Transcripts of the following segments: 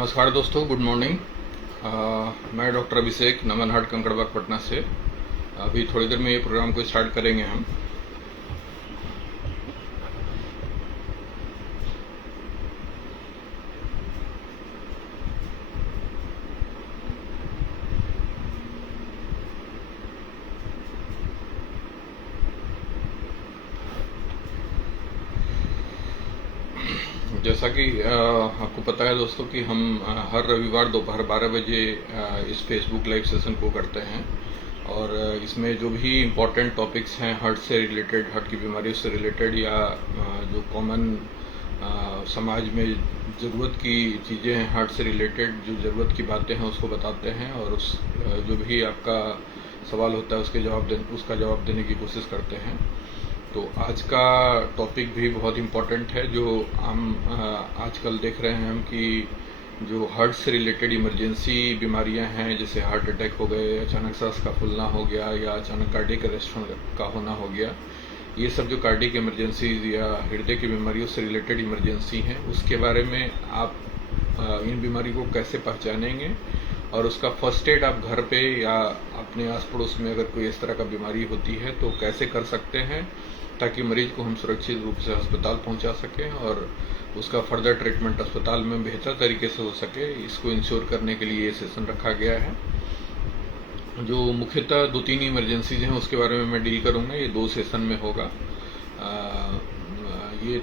नमस्कार दोस्तों, good morning. मैं डॉक्टर अभिषेक, नमन हार्ट कंकड़बाग पटना से। अभी थोड़ी देर में ये प्रोग्राम को स्टार्ट करेंगे हम। जैसा कि आपको पता है दोस्तों कि हम हर रविवार दोपहर 12 बजे इस फेसबुक लाइव सेशन को करते हैं और इसमें जो भी इम्पोर्टेंट टॉपिक्स हैं हार्ट से रिलेटेड, हार्ट की बीमारियों से रिलेटेड या जो कॉमन समाज में ज़रूरत की चीज़ें हैं, हार्ट से रिलेटेड जो ज़रूरत की बातें हैं उसको बताते हैं और उस जो भी आपका सवाल होता है उसका जवाब देने की कोशिश करते हैं। तो आज का टॉपिक भी बहुत इम्पोर्टेंट है। जो हम आजकल देख रहे हैं हम कि जो हार्ट से रिलेटेड इमरजेंसी बीमारियां हैं, जैसे हार्ट अटैक हो गए, अचानक सांस का फूलना हो गया या अचानक कार्डियक अरेस्ट का होना हो गया, ये सब जो कार्डियक इमरजेंसीज या हृदय की बीमारियों से रिलेटेड इमरजेंसी हैं, उसके बारे में आप इन बीमारी को कैसे पहचानेंगे और उसका फर्स्ट एड आप घर पे या अपने आस पड़ोस में अगर कोई इस तरह का बीमारी होती है तो कैसे कर सकते हैं, ताकि मरीज को हम सुरक्षित रूप से अस्पताल पहुंचा सकें और उसका फर्दर ट्रीटमेंट अस्पताल में बेहतर तरीके से हो सके। इसको इंश्योर करने के लिए ये सेशन रखा गया है। जो मुख्यतः 2-3 इमरजेंसीज हैं उसके बारे में मैं डील करूंगा। ये 2 सेशन में होगा। ये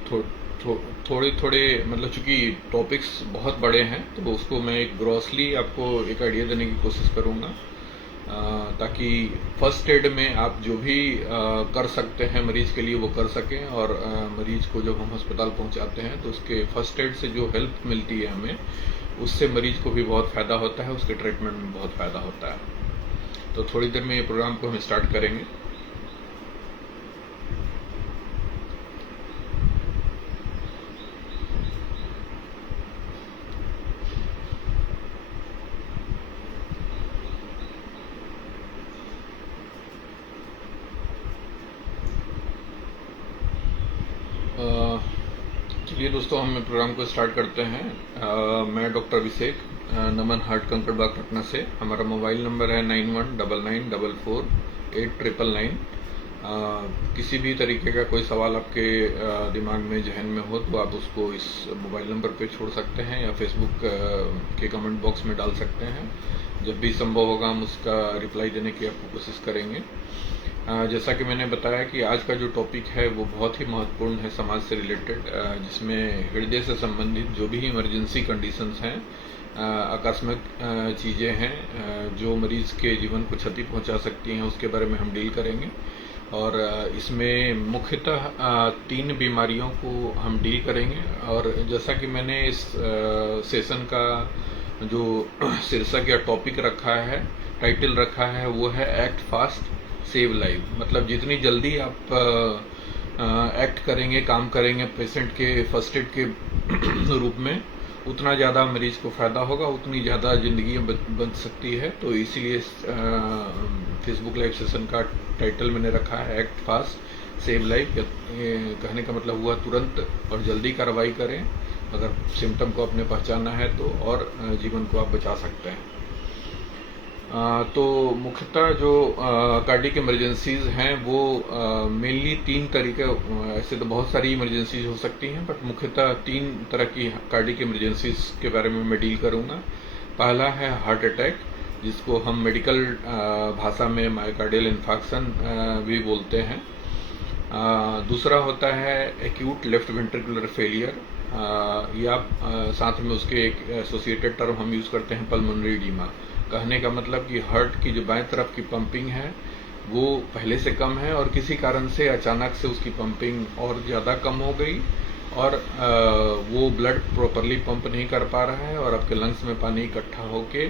थोड़े मतलब चूंकि टॉपिक्स बहुत बड़े हैं तो उसको मैं एक ग्रॉसली आपको एक आइडिया देने की कोशिश करूंगा, ताकि फर्स्ट एड में आप जो भी कर सकते हैं मरीज के लिए वो कर सकें और मरीज को जब हम अस्पताल पहुंचाते हैं तो उसके फर्स्ट एड से जो हेल्प मिलती है हमें, उससे मरीज को भी बहुत फ़ायदा होता है, उसके ट्रीटमेंट में बहुत फ़ायदा होता है। तो थोड़ी देर में ये प्रोग्राम को हम स्टार्ट करेंगे। चलिए दोस्तों, हम प्रोग्राम को स्टार्ट करते हैं। मैं डॉक्टर अभिषेक, नमन हार्ट कंकड़बाग पटना से। हमारा मोबाइल नंबर है 9199448999। किसी भी तरीके का कोई सवाल आपके दिमाग में, जहन में हो तो आप उसको इस मोबाइल नंबर पे छोड़ सकते हैं या फेसबुक के कमेंट बॉक्स में डाल सकते हैं। जब भी संभव होगा हम उसका रिप्लाई देने की आपको कोशिश करेंगे। जैसा कि मैंने बताया कि आज का जो टॉपिक है वो बहुत ही महत्वपूर्ण है समाज से रिलेटेड, जिसमें हृदय से संबंधित जो भी इमरजेंसी कंडीशंस हैं, आकस्मिक चीज़ें हैं जो मरीज के जीवन को क्षति पहुंचा सकती हैं, उसके बारे में हम डील करेंगे। और इसमें मुख्यतः 3 बीमारियों को हम डील करेंगे। और जैसा कि मैंने इस सेशन का जो शीर्षक या टॉपिक रखा है, टाइटल रखा है, वो है एक्ट फास्ट सेव लाइफ। मतलब जितनी जल्दी आप एक्ट करेंगे, काम करेंगे पेशेंट के फर्स्ट एड के रूप में, उतना ज़्यादा मरीज को फ़ायदा होगा, उतनी ज़्यादा जिंदगी बच सकती है। तो इसीलिए फेसबुक लाइव सेशन का टाइटल मैंने रखा है एक्ट फास्ट सेव लाइफ। कहने का मतलब हुआ तुरंत और जल्दी कार्रवाई करें अगर सिम्टम को आपने पहचाना है तो, और जीवन को आप बचा सकते हैं। तो मुख्यतः जो कार्डियक इमरजेंसीज हैं वो मेनली 3 तरीके, ऐसे तो बहुत सारी इमरजेंसीज हो सकती हैं बट मुख्यतः 3 तरह की कार्डियक इमरजेंसीज के बारे में मैं डील करूंगा। पहला है हार्ट अटैक, जिसको हम मेडिकल भाषा में मायोकार्डियल इन्फार्क्शन भी बोलते हैं। दूसरा होता है एक्यूट लेफ्ट वेंट्रिकुलर फेलियर, या साथ में उसके एक एसोसिएटेड टर्म हम यूज़ करते हैं पल्मोनरी एडीमा। कहने का मतलब कि हार्ट की जो बाएं तरफ की पंपिंग है वो पहले से कम है और किसी कारण से अचानक से उसकी पंपिंग और ज़्यादा कम हो गई और वो ब्लड प्रॉपरली पंप नहीं कर पा रहा है और आपके लंग्स में पानी इकट्ठा होके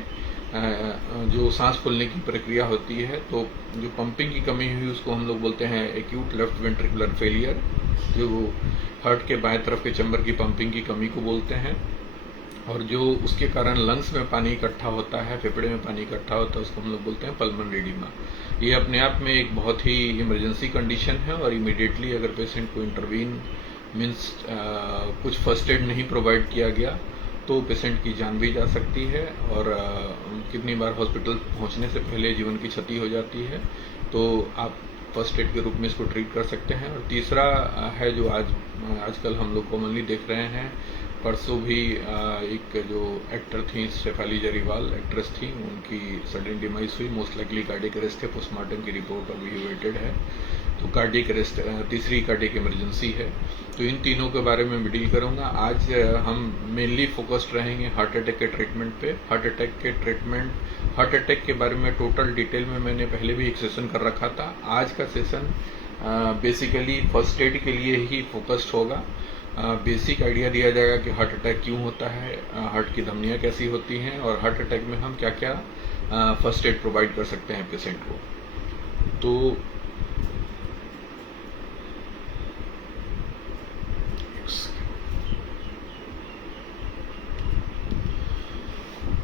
जो सांस फूलने की प्रक्रिया होती है, तो जो पंपिंग की कमी हुई उसको हम लोग बोलते हैं एक्यूट लेफ्ट वेंट्रिकुलर फेलियर, जो हार्ट के बाएं तरफ के चैम्बर की पंपिंग की कमी को बोलते हैं। और जो उसके कारण लंग्स में पानी इकट्ठा होता है, फेफड़े में पानी इकट्ठा होता है, उसको हम लोग बोलते हैं पल्मोनरी एडीमा। ये अपने आप में एक बहुत ही इमरजेंसी कंडीशन है और इमीडिएटली अगर पेशेंट को इंटरवीन मीन्स कुछ फर्स्ट एड नहीं प्रोवाइड किया गया तो पेशेंट की जान भी जा सकती है और कितनी बार हॉस्पिटल पहुंचने से पहले जीवन की क्षति हो जाती है। तो आप फर्स्ट एड के रूप में इसको ट्रीट कर सकते हैं। और तीसरा है जो आजकल हम लोग कॉमनली देख रहे हैं, परसों भी एक जो एक्टर थी शेफाली जरीवाल एक्ट्रेस थी, उनकी सडन डिमाइस हुई, मोस्ट लाइकली कार्डियक अरेस्ट है, पोस्टमार्टम की रिपोर्ट अभी वेटेड है। तो कार्डियक अरेस्ट तीसरी कार्डियक इमरजेंसी है। तो इन तीनों के बारे में मैं डील करूंगा। आज हम मेनली फोकस्ड रहेंगे हार्ट अटैक के ट्रीटमेंट पे। हार्ट अटैक के बारे में टोटल डिटेल में मैंने पहले भी एक सेशन कर रखा था। आज का सेशन बेसिकली फर्स्ट एड के लिए ही फोकस्ड होगा। बेसिक आइडिया दिया जाएगा कि हार्ट अटैक क्यों होता है, हार्ट की धमनियाँ कैसी होती हैं और हार्ट अटैक में हम क्या क्या फर्स्ट एड प्रोवाइड कर सकते हैं पेशेंट को। तो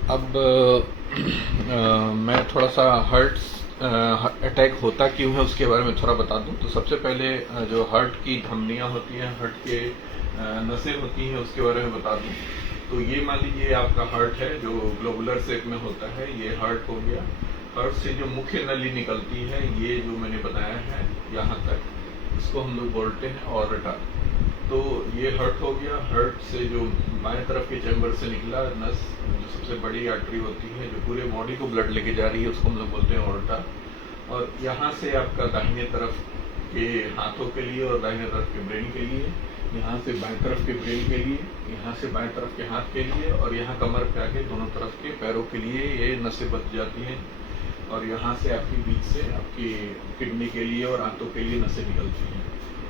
अब मैं थोड़ा सा हार्ट अटैक होता क्यों है उसके बारे में थोड़ा बता दूं। तो सबसे पहले जो हार्ट की धमनियां होती हैं, हार्ट के नसें होती हैं, उसके बारे में बता दूं। तो ये मान लीजिए आपका हार्ट है जो ग्लोबुलर शेप में होता है, ये हार्ट हो गया। हार्ट से जो मुख्य नली निकलती है, ये जो मैंने बताया है यहाँ तक, इसको हम लोग बोलते हैं ऑर्बिटा। तो ये हार्ट हो गया। हार्ट से जो बाएं तरफ के चैम्बर से निकला नस, जो सबसे बड़ी आर्टरी होती है जो पूरे बॉडी को ब्लड लेके जा रही है, उसको हम लोग बोलते हैं ऑर्बिटा। और यहाँ से आपका दाहिने तरफ के हाथों के लिए और दाहिने तरफ के ब्रेन के लिए, यहाँ से बाएं तरफ के ब्रेन के लिए, यहाँ से बाएं तरफ के हाथ के लिए और यहाँ कमर पे आके दोनों तरफ के पैरों के लिए ये नसें बच जाती हैं। और यहाँ से आपके बीच से आपकी किडनी के लिए और आंतों के लिए नसें निकलती हैं।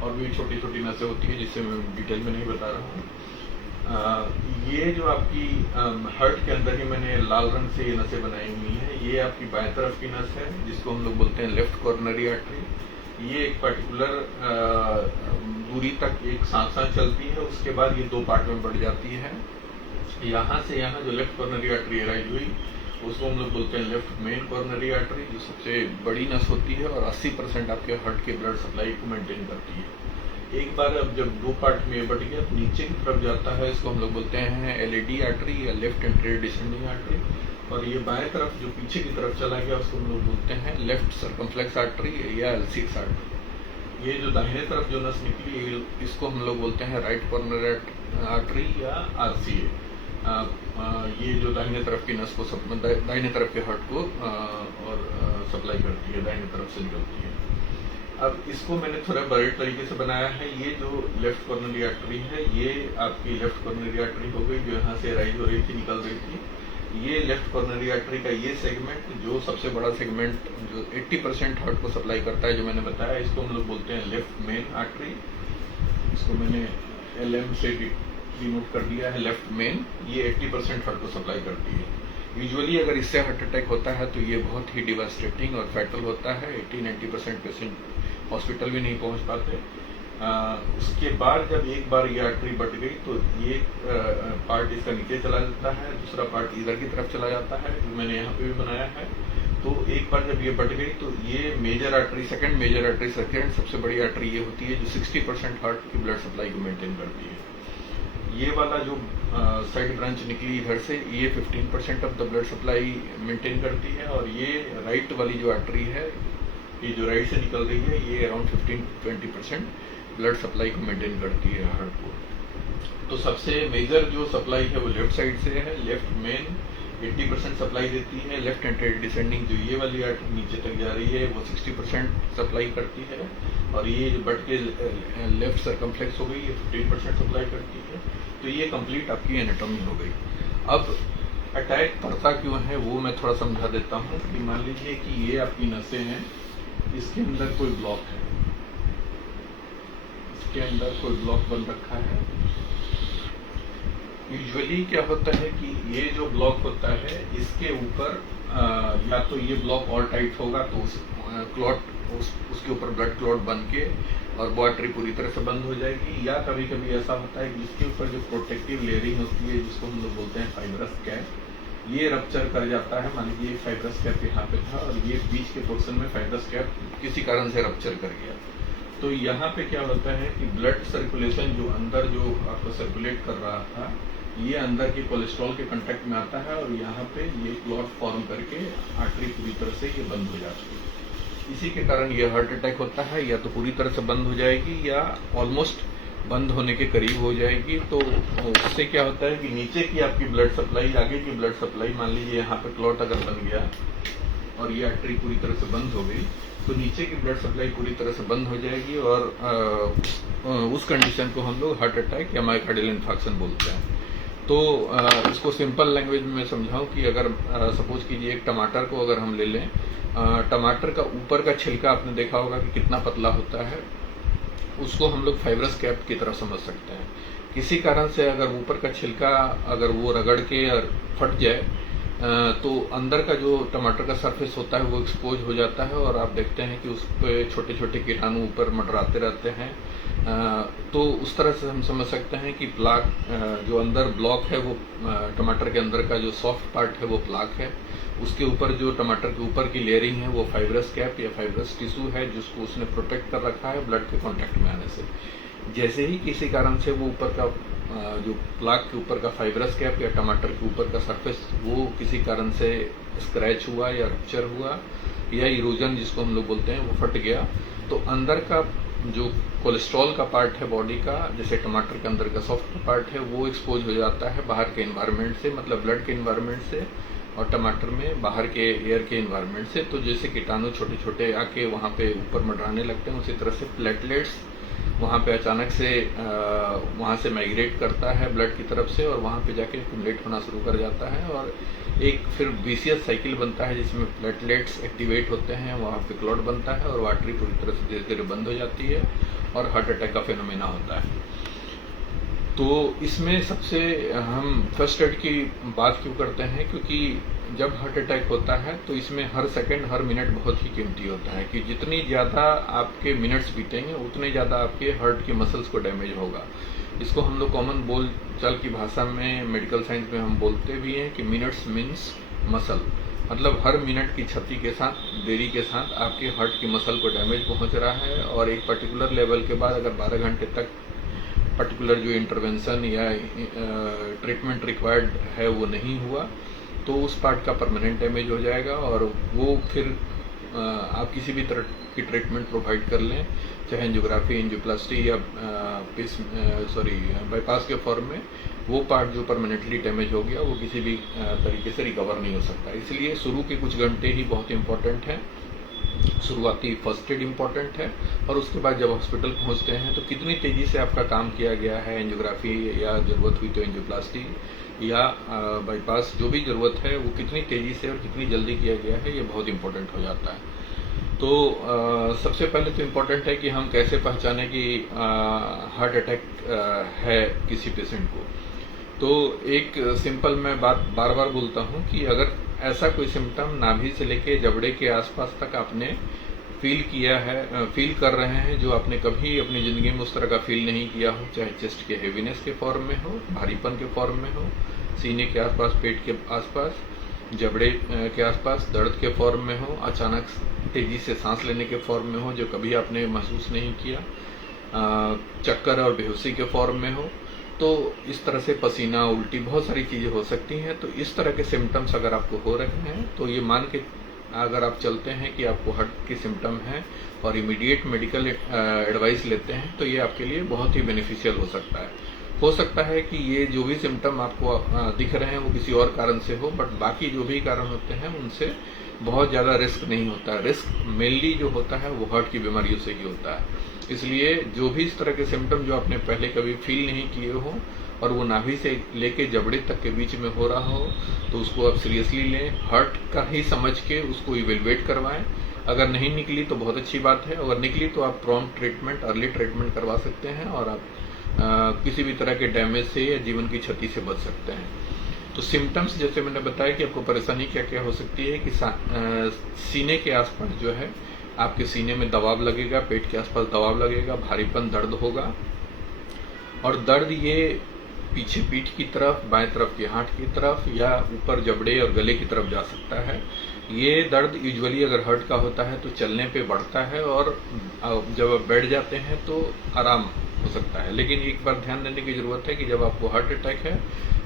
और भी छोटी छोटी नसें होती है जिससे मैं डिटेल में नहीं बता रहा हूँ। ये जो आपकी हार्ट के अंदर ही मैंने लाल रंग से ये नसें बनाई हुई हैं, ये आपकी बाएं तरफ की नस है जिसको हम लोग बोलते हैं लेफ्ट कॉर्नरी आर्टरी। ये एक पर्टिकुलर दूरी तक एक साथ साथ चलती है, उसके बाद ये दो पार्ट में बढ़ जाती है। यहाँ से यहाँ जो लेफ्ट कॉर्नरी आर्टरी अराइज हुई उसको हम लोग बोलते हैं लेफ्ट मेन कॉर्नरी आर्टरी, जो सबसे बड़ी नस होती है और 80% आपके हार्ट के ब्लड सप्लाई को मेंटेन करती है। एक बार अब जब दो पार्ट में बढ़ गया तो नीचे की तरफ जाता है, इसको हम लोग बोलते हैं एलएडी आर्टरी या लेफ्ट एंटीरियर डिसेंडिंग आर्टरी। और ये बाएं तरफ जो पीछे की तरफ चला गया उसको हम लोग बोलते हैं लेफ्ट सर्कमफ्लेक्स आर्टरी या L6 आर्टरी। ये जो दाहिने तरफ जो नस निकली इसको हम लोग बोलते हैं राइट कॉर्नरी आर्टरी या RCA। ये जो दाहिने तरफ की नस को दाहिने तरफ के हार्ट को और सप्लाई करती है, दाहिने तरफ से निकलती है। अब इसको मैंने थोड़ा बड़े तरीके से बनाया है। ये जो लेफ्ट कॉर्नरी आर्टरी है, ये आपकी लेफ्ट कॉर्नरी आर्टरी हो गई जो यहाँ से राइज हो रही थी, निकल रही थी। ये लेफ्ट कॉर्नरी आर्टरी का ये सेगमेंट जो सबसे बड़ा सेगमेंट जो 80% हार्ट को सप्लाई करता है, जो मैंने बताया, इसको हम लोग बोलते हैं लेफ्ट मेन आर्टरी। इसको मैंने LM से डिनोट कर दिया है, लेफ्ट मेन। ये 80% हार्ट को सप्लाई करती है। यूजुअली अगर इससे हार्ट अटैक होता है तो ये बहुत ही डिवास्टेटिंग और फैटल होता है। 80-90% पेशेंट हॉस्पिटल भी नहीं पहुंच पाते। उसके बाद जब एक बार ये आर्टरी बढ़ गई तो ये पार्ट इसका नीचे चला जाता है, दूसरा पार्ट इधर की तरफ चला जाता है, जो मैंने यहाँ पे भी बनाया है। तो एक बार जब ये बढ़ गई तो ये major artery, second major artery, second सबसे बड़ी आर्टरी ये होती है जो 60% हार्ट की ब्लड सप्लाई को मेंटेन करती है। ये वाला जो साइड ब्रांच निकली इधर से, ये 15% of the blood supply maintain करती है। और ये राइट वाली जो आर्टरी है, ये जो राइट से निकल रही है, ये अराउंड 15-20% ब्लड सप्लाई को मेंटेन करती है हार्ट को। तो सबसे मेजर जो सप्लाई है वो लेफ्ट साइड से है। लेफ्ट मेन 80% सप्लाई देती है। लेफ्ट एंटीरियर डिसेंडिंग जो ये वाली आर्टरी नीचे तक जा रही है वो 60% सप्लाई करती है। और ये जो बढ़ के लेफ्ट सर्कमफ्लेक्स हो गई, ये 15% सप्लाई करती है। तो ये कंप्लीट आपकी एनाटॉमी हो गई। अब अटैक पड़ता क्यों है वो मैं थोड़ा समझा देता हूँ। कि मान लीजिए कि ये आपकी नसें हैं, इसके अंदर कोई ब्लॉक है, इसके अंदर कोई ब्लॉक बन रखा है। यूजुअली क्या होता है कि ये जो ब्लॉक होता है इसके ऊपर या तो ये ब्लॉक और टाइट होगा तो उसके ऊपर ब्लड क्लॉट बन के और वो आर्टरी पूरी तरह से बंद हो जाएगी। या कभी कभी ऐसा होता है कि इसके ऊपर जो प्रोटेक्टिव लेयरिंग होती है, जिसको हम लोग बोलते हैं फाइब्रस कैप, ये रप्चर कर जाता है। मान लीजिए फाइब्रस कैप यहाँ पे था और ये बीच के पोर्शन में फाइब्रस कैप किसी कारण से रप्चर कर गया। तो यहाँ पे क्या होता है कि ब्लड सर्कुलेशन जो अंदर जो आपको सर्कुलेट कर रहा था, ये अंदर के कोलेस्ट्रॉल के कांटेक्ट में आता है और यहाँ पे ये क्लॉट फॉर्म करके आर्टरी पूरी तरह से ये बंद हो जाती है। इसी के कारण ये हार्ट अटैक होता है, या तो पूरी तरह से बंद हो जाएगी या ऑलमोस्ट बंद होने के करीब हो जाएगी। तो उससे क्या होता है कि नीचे की आपकी ब्लड सप्लाई, आगे की ब्लड सप्लाई, मान लीजिए यहाँ पे क्लॉट अगर बन गया और ये आर्टरी पूरी तरह से बंद हो गई तो नीचे की ब्लड सप्लाई पूरी तरह से बंद हो जाएगी और उस कंडीशन को हम लोग हार्ट अटैक या मायोकार्डियल इन्फार्क्शन बोलते हैं। तो इसको सिंपल लैंग्वेज में मैं समझाऊं कि अगर सपोज कीजिए एक टमाटर को अगर हम ले लें, टमाटर का ऊपर का छिलका आपने देखा होगा कि कितना पतला होता है, उसको हम लोग फाइब्रस कैप की तरह समझ सकते हैं। किसी कारण से अगर ऊपर का छिलका अगर वो रगड़ के फट जाए तो अंदर का जो टमाटर का सरफेस होता है वो एक्सपोज हो जाता है और आप देखते हैं कि उस पर छोटे छोटे कीटाणु ऊपर मंडराते रहते हैं। तो उस तरह से हम समझ सकते हैं कि प्लाक जो अंदर ब्लॉक है वो टमाटर के अंदर का जो सॉफ्ट पार्ट है वो प्लाक है, उसके ऊपर जो टमाटर के ऊपर की लेयरिंग है वो फाइब्रस कैप या फाइब्रस टिश्यू है जिसको उसने प्रोटेक्ट कर रखा है ब्लड के कांटेक्ट में आने से। जैसे ही किसी कारण से वो ऊपर का जो प्लाक के ऊपर का फाइब्रस कैप या टमाटर के ऊपर का सरफेस वो किसी कारण से स्क्रैच हुआ या रप्चर हुआ या इरोजन जिसको हम लोग बोलते हैं वो फट गया, तो अंदर का जो कोलेस्ट्रॉल का पार्ट है बॉडी का, जैसे टमाटर के अंदर का सॉफ्ट पार्ट है, वो एक्सपोज हो जाता है बाहर के एनवायरनमेंट से, मतलब ब्लड के एनवायरनमेंट से, और टमाटर में बाहर के एयर के एनवायरनमेंट से। तो जैसे कीटाणु छोटे छोटे आके वहाँ पे ऊपर मंडराने लगते हैं, उसी तरह से प्लेटलेट्स वहाँ पे अचानक से वहाँ से माइग्रेट करता है ब्लड की तरफ से और वहाँ पे जाके एक्यूमुलेट होना शुरू कर जाता है और एक फिर विशियस साइकिल बनता है जिसमें प्लेटलेट्स एक्टिवेट होते हैं, वहाँ पे क्लॉट बनता है और आर्टरी पूरी तरह से धीरे धीरे बंद हो जाती है और हार्ट अटैक का फेनोमेना होता है। तो इसमें सबसे हम फर्स्ट एड की बात क्यों करते हैं, क्योंकि जब हार्ट अटैक होता है तो इसमें हर सेकंड हर मिनट बहुत ही कीमती होता है कि जितनी ज़्यादा आपके मिनट्स बीतेंगे उतने ज़्यादा आपके हार्ट के मसल्स को डैमेज होगा। इसको हम लोग कॉमन बोल चाल की भाषा में मेडिकल साइंस में हम बोलते भी हैं कि मिनट्स मीन्स मसल, मतलब हर मिनट की क्षति के साथ, देरी के साथ आपके हार्ट की मसल को डैमेज पहुंच रहा है और एक पर्टिकुलर लेवल के बाद अगर 12 घंटे तक पर्टिकुलर जो इंटरवेंशन या ट्रीटमेंट रिक्वायर्ड है वो नहीं हुआ तो उस पार्ट का परमानेंट डैमेज हो जाएगा और वो फिर आप किसी भी तरह की ट्रीटमेंट प्रोवाइड कर लें, चाहे एंजियोग्राफी, एंजियोप्लास्टी या बाईपास के फॉर्म में, वो पार्ट जो परमानेंटली डैमेज हो गया वो किसी भी तरीके से रिकवर नहीं हो सकता। इसलिए शुरू के कुछ घंटे ही बहुत इंपॉर्टेंट हैं, शुरुआती फर्स्ट एड इम्पॉर्टेंट है और उसके बाद जब हॉस्पिटल पहुंचते हैं तो कितनी तेजी से आपका काम किया गया है, एंजियोग्राफी या जरूरत हुई तो एंजियोप्लास्टी या बाईपास, जो भी जरूरत है वो कितनी तेजी से और कितनी जल्दी किया गया है, ये बहुत इंपॉर्टेंट हो जाता है। तो सबसे पहले तो इम्पोर्टेंट है कि हम कैसे पहचानें कि हार्ट अटैक है किसी पेशेंट को। तो एक सिंपल मैं बात बार बार बोलता हूँ कि अगर ऐसा कोई सिम्टम नाभि से लेके जबड़े के आसपास तक आपने फील किया है, फील कर रहे हैं जो आपने कभी अपनी ज़िंदगी में उस तरह का फील नहीं किया हो, चाहे चेस्ट के हेवीनेस के फॉर्म में हो, भारीपन के फॉर्म में हो, सीने के आसपास, पेट के आसपास, जबड़े के आसपास दर्द के फॉर्म में हो, अचानक तेजी से सांस लेने के फॉर्म में हो जो कभी आपने महसूस नहीं किया, चक्कर और बेहोशी के फॉर्म में हो, तो इस तरह से पसीना, उल्टी, बहुत सारी चीज़ें हो सकती हैं। तो इस तरह के सिम्टम्स अगर आपको हो रहे हैं तो ये मान के अगर आप चलते हैं कि आपको हार्ट के सिम्टम है और इमीडिएट मेडिकल एडवाइस लेते हैं तो ये आपके लिए बहुत ही बेनिफिशियल हो सकता है। हो सकता है कि ये जो भी सिम्टम आपको दिख रहे हैं वो किसी और कारण से हो, बट बाकी जो भी कारण होते हैं उनसे बहुत ज़्यादा रिस्क नहीं होता है। रिस्क मेनली जो होता है वो हार्ट की बीमारियों से ही होता है। इसलिए जो भी इस तरह के सिम्टम जो आपने पहले कभी फील नहीं किए हो और वो नाभि से लेके जबड़े तक के बीच में हो रहा हो तो उसको आप सीरियसली लें, हार्ट का ही समझ के उसको इवेलुएट करवाएं। अगर नहीं निकली तो बहुत अच्छी बात है, अगर निकली तो आप प्रॉम्प्ट ट्रीटमेंट, अर्ली ट्रीटमेंट करवा सकते हैं और आप किसी भी तरह के डैमेज से या जीवन की क्षति से बच सकते हैं। तो सिम्टम्स जैसे मैंने बताया कि आपको परेशानी क्या क्या हो सकती है कि सीने के आसपास जो है आपके सीने में दबाव लगेगा, पेट के आसपास दबाव लगेगा, भारीपन, दर्द होगा और दर्द ये पीछे पीठ की तरफ, बाएं तरफ के हाथ की तरफ या ऊपर जबड़े और गले की तरफ जा सकता है। ये दर्द यूजुअली अगर हार्ट का होता है तो चलने पे बढ़ता है और जब आप बैठ जाते हैं तो आराम हो सकता है। लेकिन एक बार ध्यान देने की ज़रूरत है कि जब आपको हार्ट अटैक है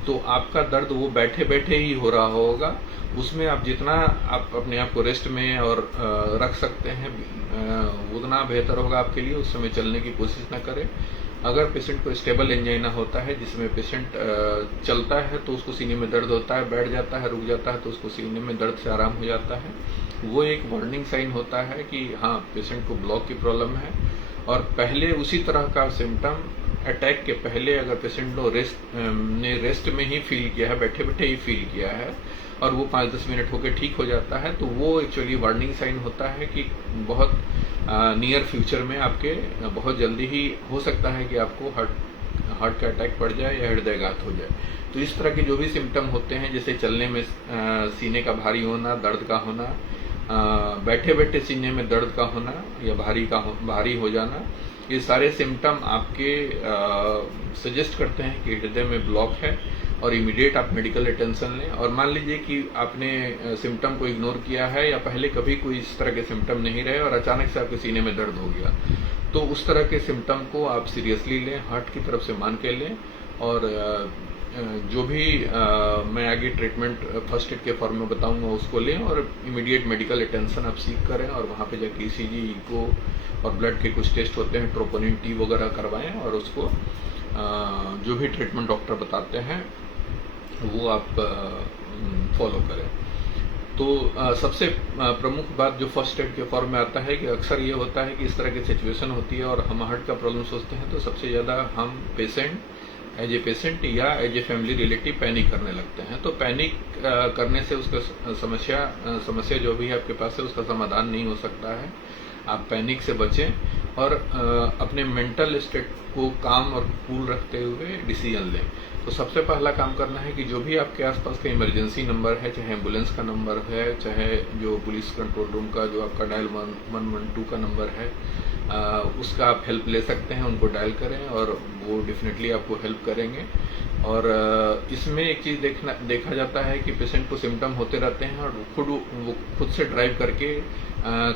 तो आपका दर्द वो बैठे बैठे ही हो रहा होगा। उसमें आप जितना आप अपने आप को रेस्ट में और रख सकते हैं उतना बेहतर होगा आपके लिए। उस समय चलने की कोशिश ना करें। अगर पेशेंट को स्टेबल एंजाइना होता है जिसमें पेशेंट चलता है तो उसको सीने में दर्द होता है, बैठ जाता है, रुक जाता है तो उसको सीने में दर्द से आराम हो जाता है, वो एक वार्निंग साइन होता है कि हाँ पेशेंट को ब्लॉक की प्रॉब्लम है। और पहले उसी तरह का सिम्टम अटैक के पहले अगर पेशेंट ने रेस्ट में ही फील किया है, बैठे बैठे ही फील किया है और वो 5-10 मिनट होकर ठीक हो जाता है, तो वो एक्चुअली वार्निंग साइन होता है कि बहुत नियर फ्यूचर में आपके बहुत जल्दी ही हो सकता है कि आपको हार्ट का अटैक पड़ जाए या हृदयघात हो जाए। तो इस तरह के जो भी सिम्टम होते हैं, जैसे चलने में सीने का भारी होना, दर्द का होना, बैठे बैठे सीने में दर्द का होना या भारी हो जाना, ये सारे सिम्टम आपके सजेस्ट करते हैं कि हृदय में ब्लॉक है और इमीडिएट आप मेडिकल अटेंशन लें। और मान लीजिए कि आपने सिम्टम को इग्नोर किया है या पहले कभी कोई इस तरह के सिम्टम नहीं रहे और अचानक से आपके सीने में दर्द हो गया, तो उस तरह के सिम्टम को आप सीरियसली लें, हार्ट की तरफ से मान के लें और जो भी मैं आगे ट्रीटमेंट फर्स्ट एड के फॉर्म में बताऊंगा उसको लें और इमीडिएट मेडिकल अटेंशन आप सीख करें और वहाँ पे जाके ECG, इको और ब्लड के कुछ टेस्ट होते हैं, ट्रोपोनिन T वगैरह करवाएं और उसको जो भी ट्रीटमेंट डॉक्टर बताते हैं वो आप फॉलो करें। तो सबसे प्रमुख बात जो फर्स्ट एड के फॉर्म में आता है कि अक्सर ये होता है कि इस तरह की सिचुएशन होती है और हम हार्ट का प्रॉब्लम सोचते हैं तो सबसे ज़्यादा हम एज ए पेशेंट या as a family relative panic करने लगते हैं। तो पैनिक करने से उसका समस्या जो भी है आपके पास है उसका समाधान नहीं हो सकता है। आप पैनिक से बचें और अपने मेंटल स्टेट को काम और कूल रखते हुए डिसीजन लें। तो सबसे पहला काम करना है कि जो भी आपके आसपास का इमरजेंसी नंबर है, चाहे एम्बुलेंस का नंबर है, चाहे जो पुलिस कंट्रोल रूम का जो आपका डायल 112 का नंबर है, उसका आप हेल्प ले सकते हैं, उनको डायल करें और वो डेफिनेटली आपको हेल्प करेंगे। और इसमें एक चीज़ देखा जाता है कि पेशेंट को सिम्टम होते रहते हैं और वो खुद से ड्राइव करके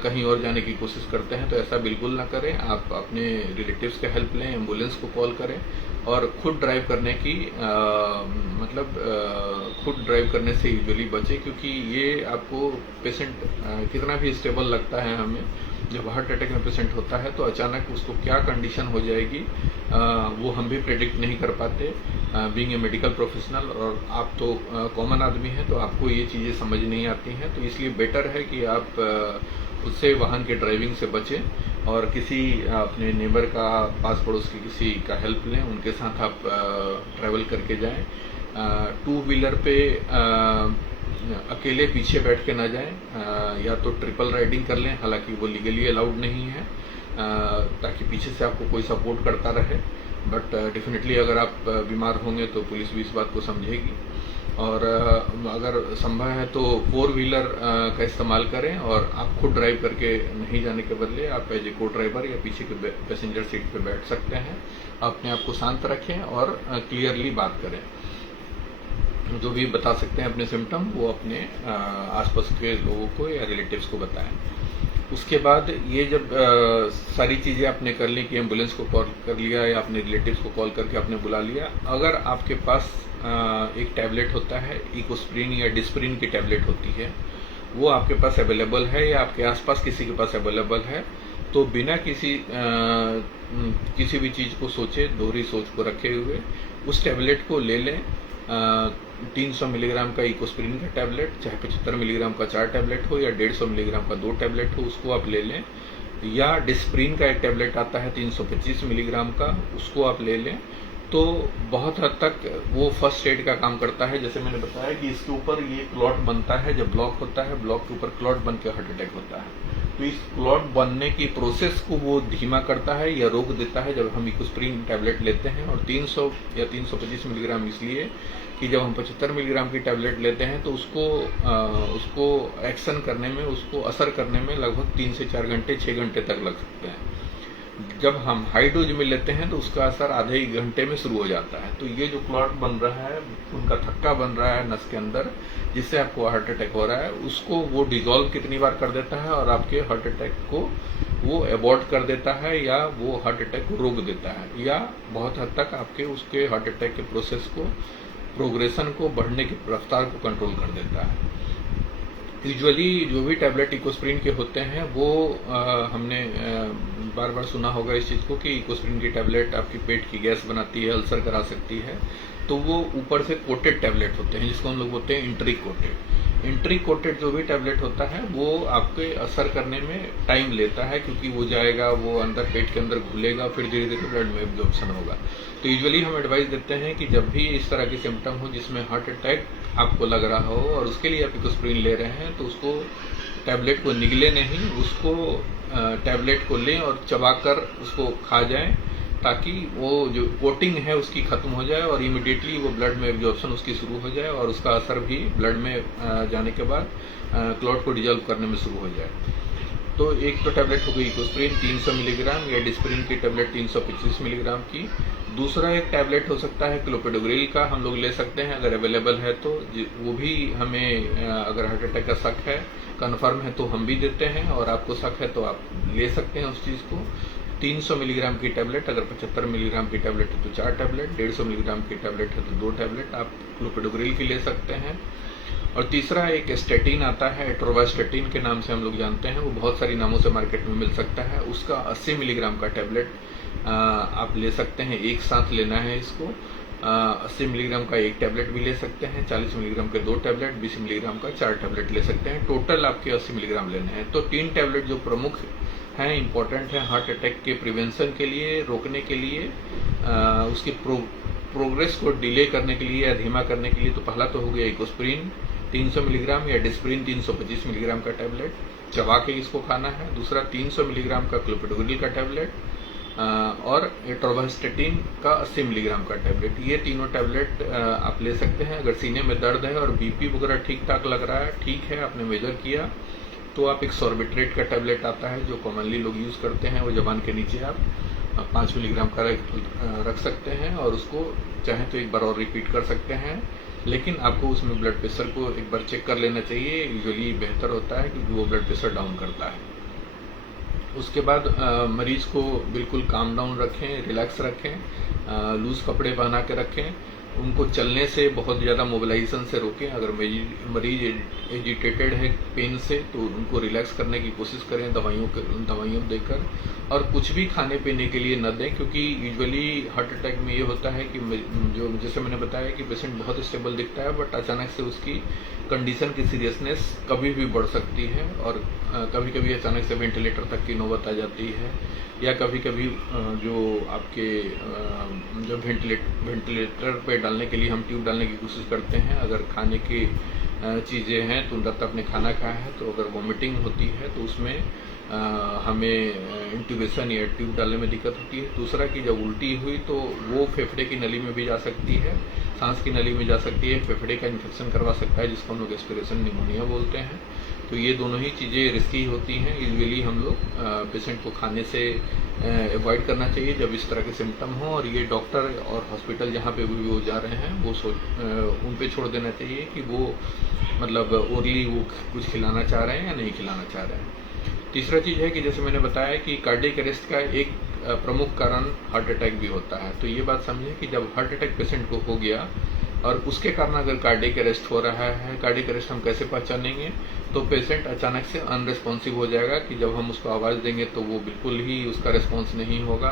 कहीं और जाने की कोशिश करते हैं, तो ऐसा बिल्कुल ना करें। आप अपने रिलेटिव्स का हेल्प लें, एम्बुलेंस को कॉल करें और खुद ड्राइव करने की खुद ड्राइव करने से यूजुअली बचें, क्योंकि ये आपको पेशेंट कितना भी स्टेबल लगता है हमें, जब हार्ट अटैक में पेशेंट होता है तो अचानक उसको क्या कंडीशन हो जाएगी वो हम भी प्रेडिक्ट नहीं कर पाते बीइंग ए मेडिकल प्रोफेशनल। और आप तो कॉमन आदमी हैं तो आपको ये चीज़ें समझ नहीं आती हैं, तो इसलिए बेटर है कि आप खुद से वाहन के ड्राइविंग से बचें और किसी अपने नेबर का, पास पड़ोस की किसी का हेल्प लें, उनके साथ आप ट्रैवल करके जाएं। 2 व्हीलर पे अकेले पीछे बैठ के ना जाएं, या तो ट्रिपल राइडिंग कर लें, हालांकि वो लीगली अलाउड नहीं है, ताकि पीछे से आपको कोई सपोर्ट करता रहे। बट डेफिनेटली अगर आप बीमार होंगे तो पुलिस भी इस बात को समझेगी। और अगर संभव है तो 4 व्हीलर का इस्तेमाल करें और आप खुद ड्राइव करके नहीं जाने के बदले आप एज ए को ड्राइवर या पीछे के पैसेंजर सीट पे बैठ सकते हैं। अपने आप को शांत रखें और क्लियरली बात करें। जो भी बता सकते हैं अपने सिम्टम वो अपने आसपास के लोगों को या रिलेटिव्स को बताएं। उसके बाद ये जब सारी चीज़ें आपने कर ली कि एम्बुलेंस को कॉल कर लिया या अपने रिलेटिव्स को कॉल करके आपने बुला लिया, अगर आपके पास एक टैबलेट होता है, इकोस्प्रिन या डिस्प्रिन की टैबलेट होती है, वो आपके पास अवेलेबल है या आपके आसपास किसी के पास अवेलेबल है, तो बिना किसी भी चीज़ को सोचे, दोहरी सोच को रखे हुए उस टैबलेट को ले लें। 300 मिलीग्राम का इकोस्प्रिन का टैबलेट, चाहे 75 मिलीग्राम का 4 टैबलेट हो या 150 मिलीग्राम का 2 टैबलेट हो, उसको आप ले लें। या डिस्प्रिन का एक टैबलेट आता है 325 मिलीग्राम का, उसको आप ले लें। तो बहुत हद तक वो फर्स्ट एड का काम करता है। जैसे मैंने बताया कि इसके ऊपर ये क्लॉट बनता है, जब ब्लॉक होता है, ब्लॉक के ऊपर क्लॉट बन के हार्ट अटैक होता है। तो इस क्लॉट बनने की प्रोसेस को वो धीमा करता है या रोक देता है जब हम इकोस्प्रिन टैबलेट लेते हैं। और 300 या 325 मिलीग्राम इसलिए कि जब हम 75 मिलीग्राम की टैबलेट लेते हैं तो उसको एक्शन करने में, उसको असर करने में लगभग 3 से 4 घंटे, 6 घंटे तक लग सकते हैं। जब हम हाई डोज में लेते हैं तो उसका असर आधे ही घंटे में शुरू हो जाता है। तो ये जो क्लॉट बन रहा है, उनका थक्का बन रहा है नस के अंदर, जिससे आपको हार्ट अटैक हो रहा है, उसको वो डिजॉल्व कितनी बार कर देता है और आपके हार्ट अटैक को वो अबॉर्ट कर देता है या वो हार्ट अटैक को रोक देता है, या बहुत हद तक आपके उसके हार्ट अटैक के प्रोसेस को, प्रोग्रेशन को, बढ़ने की रफ्तार को कंट्रोल कर देता है। यूजुअली जो भी टैबलेट इकोस्प्रिन के होते हैं वो हमने बार बार सुना होगा इस चीज़ को कि इकोस्प्रिन की टैबलेट आपकी पेट की गैस बनाती है, अल्सर करा सकती है। तो वो ऊपर से कोटेड टैबलेट होते हैं जिसको हम लोग बोलते हैं इंट्री कोटेड। इंट्री कोटेड जो भी टैबलेट होता है वो आपके असर करने में टाइम लेता है, क्योंकि वो जाएगा, वो अंदर पेट के अंदर घुलेगा, फिर धीरे धीरे ब्लड में एब्जॉर्प्शन होगा। तो यूजुअली हम एडवाइस देते हैं कि जब भी इस तरह के सिम्टम हो जिसमें हार्ट अटैक आपको लग रहा हो और उसके लिए आप इकोस्प्रिन ले रहे हैं, तो उसको टैबलेट को निगले नहीं, उसको टैबलेट को लें और चबाकर उसको खा जाएं, ताकि वो जो कोटिंग है उसकी खत्म हो जाए और इमिडिएटली वो ब्लड में एब्जॉर्प्शन उसकी शुरू हो जाए और उसका असर भी ब्लड में जाने के बाद क्लॉट को डिजॉल्व करने में शुरू हो जाए। तो एक तो टैबलेट हो गई इकोस्प्रिन 300 मिलीग्राम, या डिस्प्रिन की टैबलेट 325 मिलीग्राम की। दूसरा एक टैबलेट हो सकता है क्लोपिडोग्रिल का, हम लोग ले सकते हैं अगर अवेलेबल है तो। वो भी हमें अगर हार्ट अटैक का शक है, कन्फर्म है, तो हम भी देते हैं, और आपको शक है तो आप ले सकते हैं उस चीज़ को। 300 मिलीग्राम की टैबलेट, अगर 75 मिलीग्राम की टैबलेट है तो 4 टैबलेट, 150 मिलीग्राम की टैबलेट है तो 2 टैबलेट आप क्लोपिडोग्रिल की ले सकते हैं। और तीसरा एक स्टेटिन आता है, एट्रोवास्टेटिन के नाम से हम लोग जानते हैं, वो बहुत सारी नामों से मार्केट में मिल सकता है। उसका 80 मिलीग्राम का टैबलेट आप ले सकते हैं, एक साथ लेना है इसको। 80 मिलीग्राम का एक टैबलेट भी ले सकते हैं, 40 मिलीग्राम के 2 टैबलेट, 20 मिलीग्राम का 4 टैबलेट ले सकते हैं। टोटल आपके 80 मिलीग्राम लेने हैं। तो 3 टैबलेट जो प्रमुख हैं, इंपॉर्टेंट है हार्ट अटैक के प्रिवेंशन के लिए, रोकने के लिए, उसकी प्रोग्रेस को डिले करने के लिए या धीमा करने के लिए। तो पहला तो हो गया इकोस्प्रिन 300 मिलीग्राम या डिस्प्रिन 325 मिलीग्राम का टैबलेट, चबा के इसको खाना है। दूसरा 300 मिलीग्राम का क्लोपिडोग्रिल का टैबलेट, और एट्रोवास्टेटिन का 80 मिलीग्राम का टैबलेट। ये तीनों टैबलेट आप ले सकते हैं। अगर सीने में दर्द है और बीपी वगैरह ठीक ठाक लग रहा है, ठीक है, आपने मेजर किया, तो आप एक सॉर्बिट्रेट का टैबलेट आता है जो कॉमनली लोग यूज़ करते हैं, वो जबान के नीचे आप 5 मिलीग्राम का रख सकते हैं, और उसको चाहे तो एक बार और रिपीट कर सकते हैं। लेकिन आपको उसमें ब्लड प्रेशर को एक बार चेक कर लेना चाहिए, यूजुअली बेहतर होता है क्योंकि वो ब्लड प्रेशर डाउन करता है। उसके बाद मरीज को बिल्कुल काम डाउन रखें, रिलैक्स रखें, लूज कपड़े पहना के रखें, उनको चलने से बहुत ज़्यादा मोबिलाइजेशन से रोकें। अगर मरीज एजिटेटेड है पेन से तो उनको रिलैक्स करने की कोशिश करें दवाइयों देकर, और कुछ भी खाने पीने के लिए न दें, क्योंकि यूजुअली हार्ट अटैक में ये होता है कि जो जैसे मैंने बताया कि पेशेंट बहुत स्टेबल दिखता है, बट अचानक से उसकी कंडीशन की सीरियसनेस कभी भी बढ़ सकती है, और कभी कभी अचानक से वेंटिलेटर तक की नौबत आ जाती है, या कभी कभी जो आपके जो वेंटिलेटर पे डालने के लिए हम ट्यूब डालने की कोशिश करते हैं, अगर खाने की चीज़ें हैं तो तुरंत आपने खाना खाया है, तो अगर वॉमिटिंग होती है तो उसमें हमें इंट्यूबेशन या ट्यूब डालने में दिक्कत होती है। दूसरा कि जब उल्टी हुई तो वो फेफड़े की नली में भी जा सकती है, सांस की नली में जा सकती है, फेफड़े का इन्फेक्शन करवा सकता है, जिसको हम लोग एस्पिरेशन निमोनिया बोलते हैं। तो ये दोनों ही चीज़ें रिस्की होती हैं। यूजुअली हम लोग पेशेंट को खाने से अवॉइड करना चाहिए जब इस तरह के सिम्टम हो, और ये डॉक्टर और हॉस्पिटल जहाँ पे भी वो जा रहे हैं वो उन पे छोड़ देना चाहिए कि वो मतलब ओरली वो कुछ खिलाना चाह रहे हैं या नहीं खिलाना चाह रहे हैं। तीसरा चीज़ है कि जैसे मैंने बताया कि कार्डियक अरेस्ट का एक प्रमुख कारण हार्ट अटैक भी होता है। तो ये बात समझें कि जब हार्ट अटैक पेशेंट को हो गया और उसके कारण अगर कार्डियक अरेस्ट हो रहा है, कार्डियक अरेस्ट हम कैसे पहचानेंगे? तो पेशेंट अचानक से अनरेस्पॉन्सिव हो जाएगा कि जब हम उसको आवाज़ देंगे तो वो बिल्कुल ही उसका रिस्पॉन्स नहीं होगा,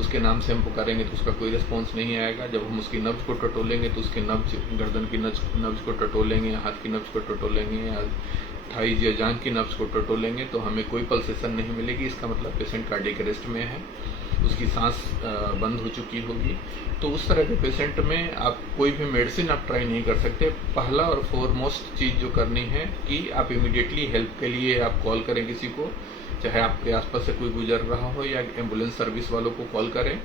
उसके नाम से हम पुकारेंगे तो उसका कोई रिस्पॉन्स नहीं आएगा, जब हम उसकी नब्ज को टटोलेंगे तो उसके गर्दन की नब्ज को टटोलेंगे, हाथ की नब्ज को टटोलेंगे, या थाइज या जांघ की नब्ज को टटोलेंगे तो हमें कोई पल्सेशन नहीं मिलेगी। इसका मतलब पेशेंट कार्डियक अरेस्ट में है, उसकी सांस बंद हो चुकी होगी। तो उस तरह के पेशेंट में आप कोई भी मेडिसिन आप ट्राई नहीं कर सकते। पहला और फोरमोस्ट चीज़ जो करनी है कि आप इमीडिएटली हेल्प के लिए आप कॉल करें किसी को, चाहे आपके आसपास से कोई गुजर रहा हो, या एम्बुलेंस सर्विस वालों को कॉल करें,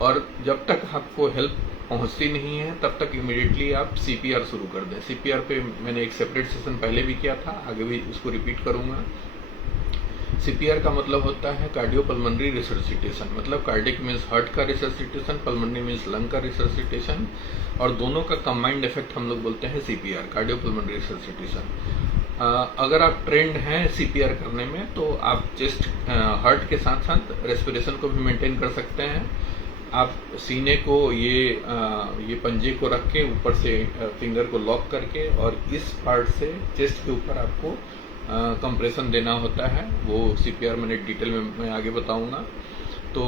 और जब तक आपको हेल्प पहुंचती नहीं है तब तक इमीडिएटली आप CPR शुरू कर दें। CPR पे मैंने एक सेपरेट सेशन पहले भी किया था, आगे भी उसको रिपीट करूंगा। CPR का मतलब होता है कार्डियोपल्मोनरी रिसर्सिटेशन, मतलब कार्डियक मीन्स हार्ट का रिसर्सिटेशन, पल्मोनरी मीन्स लंग का रिसर्सिटेशन, और दोनों का कंबाइंड इफेक्ट हम लोग बोलते हैं CPR, कार्डियोपल्मोनरी रिसर्सिटेशन। अगर आप ट्रेंड हैं सीपीआर करने में तो आप चेस्ट हार्ट के साथ साथ रेस्पिरेशन को भी मेंटेन कर सकते हैं। आप सीने को ये पंजे को रख के ऊपर से फिंगर को लॉक करके और इस पार्ट से चेस्ट के ऊपर आपको कंप्रेशन देना होता है। वो सीपीआर मैंने डिटेल में मैं आगे बताऊंगा। तो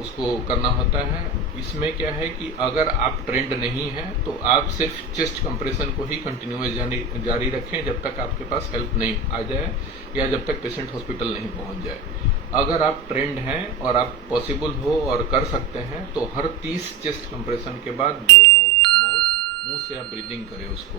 उसको करना होता है। इसमें क्या है कि अगर आप ट्रेंड नहीं है तो आप सिर्फ चेस्ट कंप्रेशन को ही कंटिन्यूअस जारी रखें जब तक आपके पास हेल्प नहीं आ जाए या जब तक पेशेंट हॉस्पिटल नहीं पहुंच जाए। अगर आप ट्रेंड हैं और आप पॉसिबल हो और कर सकते हैं तो हर 30 चेस्ट कंप्रेशन के बाद 2 माउथ टू माउथ मुंह से आप ब्रीदिंग करें उसको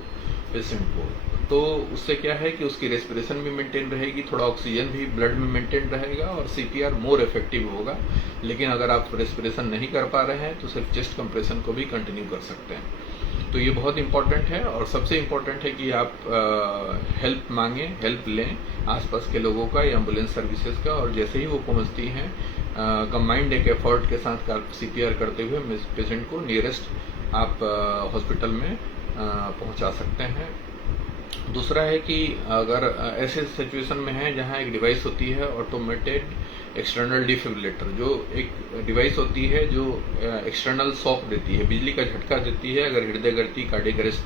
पेशेंट को। तो उससे क्या है कि उसकी रेस्पिरेशन भी मेंटेन रहेगी, थोड़ा ऑक्सीजन भी ब्लड में मेंटेन रहेगा और सीपीआर मोर इफेक्टिव होगा। लेकिन अगर आप रेस्पिरेशन नहीं कर पा रहे हैं तो सिर्फ चेस्ट कंप्रेशन को भी कंटिन्यू कर सकते हैं। तो ये बहुत इंपॉर्टेंट है और सबसे इम्पोर्टेंट है कि आप हेल्प मांगें, हेल्प लें आसपास के लोगों का या एम्बुलेंस सर्विसेज का, और जैसे ही वो पहुंचती हैं कंबाइंड एक एफर्ट के साथ सीपीआर करते हुए पेशेंट को नियरेस्ट आप हॉस्पिटल में पहुंचा सकते हैं। दूसरा है कि अगर ऐसे सिचुएशन में है जहां एक डिवाइस होती है ऑटोमेटेड एक्सटर्नल डिफिब्रिलेटर, जो एक डिवाइस होती है जो एक्सटर्नल शॉक देती है, बिजली का झटका देती है अगर हृदय गति कार्डियक अरेस्ट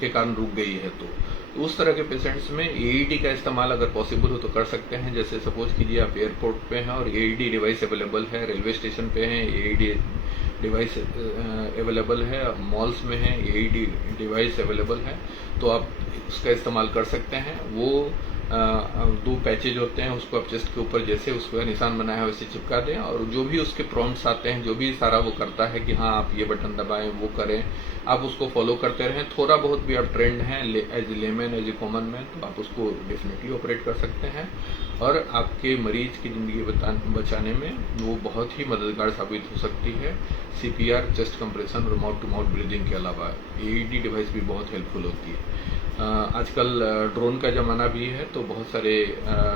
के कारण रुक गई है तो उस तरह के पेशेंट्स में एईडी का इस्तेमाल अगर पॉसिबल हो तो कर सकते हैं। जैसे सपोज कीजिए आप एयरपोर्ट पे हैं और एईडी डिवाइस अवेलेबल है, रेलवे स्टेशन पे हैं एईडी डिवाइस अवेलेबल है, मॉल्स में है एईडी डिवाइस अवेलेबल है, तो आप उसका इस्तेमाल कर सकते हैं। वो 2 पैचेज होते हैं, उसको आप चेस्ट के ऊपर जैसे उसका निशान बनाया है वैसे चिपका दें और जो भी उसके प्रॉम्प्ट्स आते हैं, जो भी सारा वो करता है कि हाँ आप ये बटन दबाएं, वो करें, आप उसको फॉलो करते रहें। थोड़ा बहुत भी आप ट्रेंड हैं as layman, as a common man, तो आप उसको डेफिनेटली ऑपरेट कर सकते हैं और आपके मरीज की ज़िंदगी बचाने में वो बहुत ही मददगार साबित हो सकती है। सीपीआर, चेस्ट कंप्रेशन और माउथ टू माउथ ब्रीदिंग के अलावा एईडी डिवाइस भी बहुत हेल्पफुल होती है। आजकल ड्रोन का ज़माना भी है, तो बहुत सारे